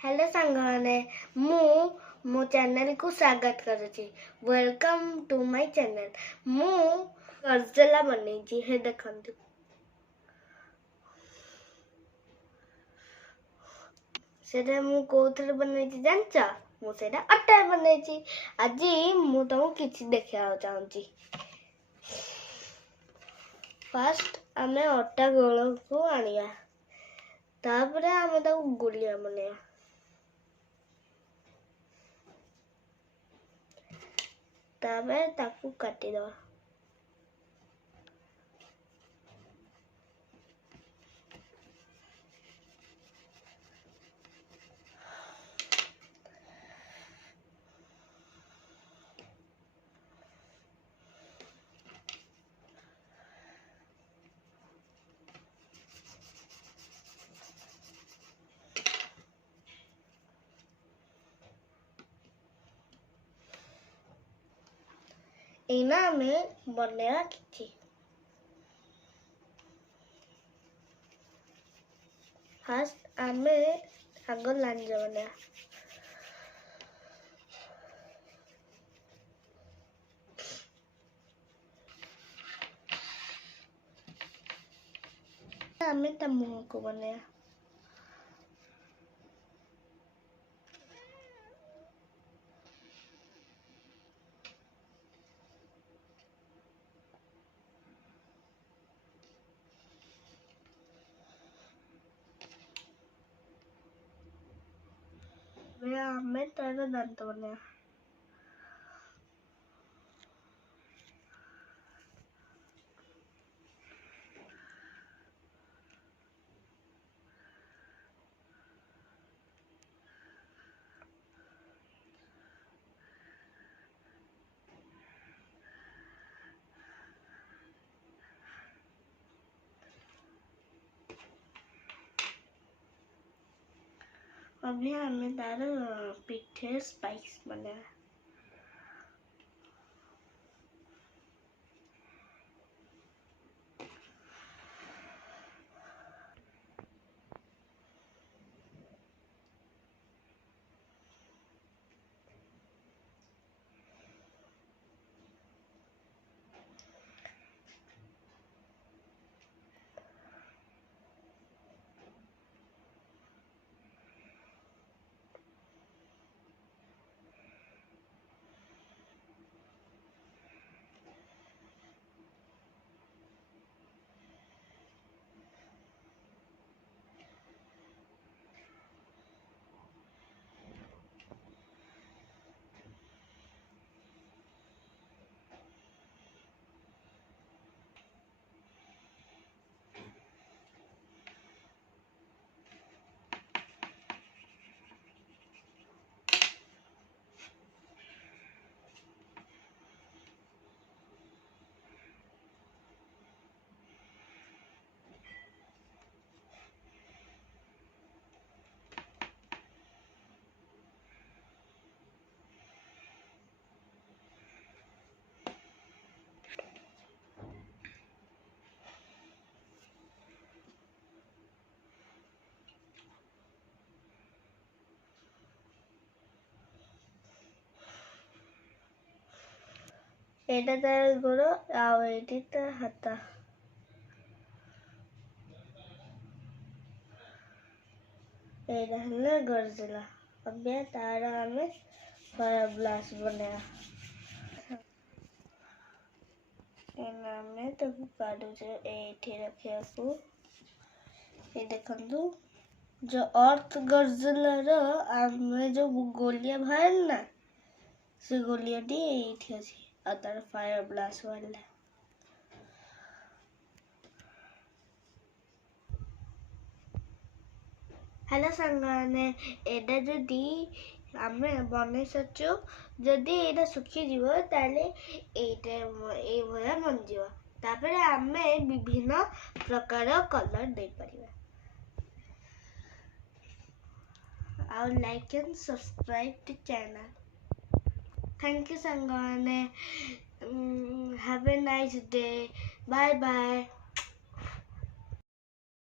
Hello सांगने मु मो channel को स्वागत करुची। Welcome to my channel. मु गजला बनेची हे देखंतु। सेटा मु कोथरे बनेची जानच? मु सेटा अटा बनेची। आजी मु तुमको किछि देखिया चाहूची। फर्स्ट आमे अटा गोल को आनिया। तापरे आमे ताको गुलिया बनेया। तापरे ताको काटी दो। एना में बनेया किछि। फर्स्ट आमे आगो लांज बनेया। आमे ता मुंह को बनेया। वे आमे तार दांत बनेया। अभी हमें तार पीठे स्पाइस बनेया। एटा तार गोड़ आउ एटी तार हाथ। एटा हला गजला। अब तार आमे फायर ब्लास्ट बनेया। एना में ताको काटू जे एठी रखिया को। ए देखंतु जो अर्थ गजलार आमे जो गोलिया बाहर ना से गोलिया टी एठी अछि। आ तार फायर ब्लास्ट वाला। हेलो सांगने एटा जदी आमे बने सचो जदी एटा सुखी जीवो ताले एटा ए भया मन जीवो। तापरे आमे विभिन्न प्रकार कलर दे परिबा। और like and subscribe to channel. Thank you, Sangane. Have a nice day. Bye bye.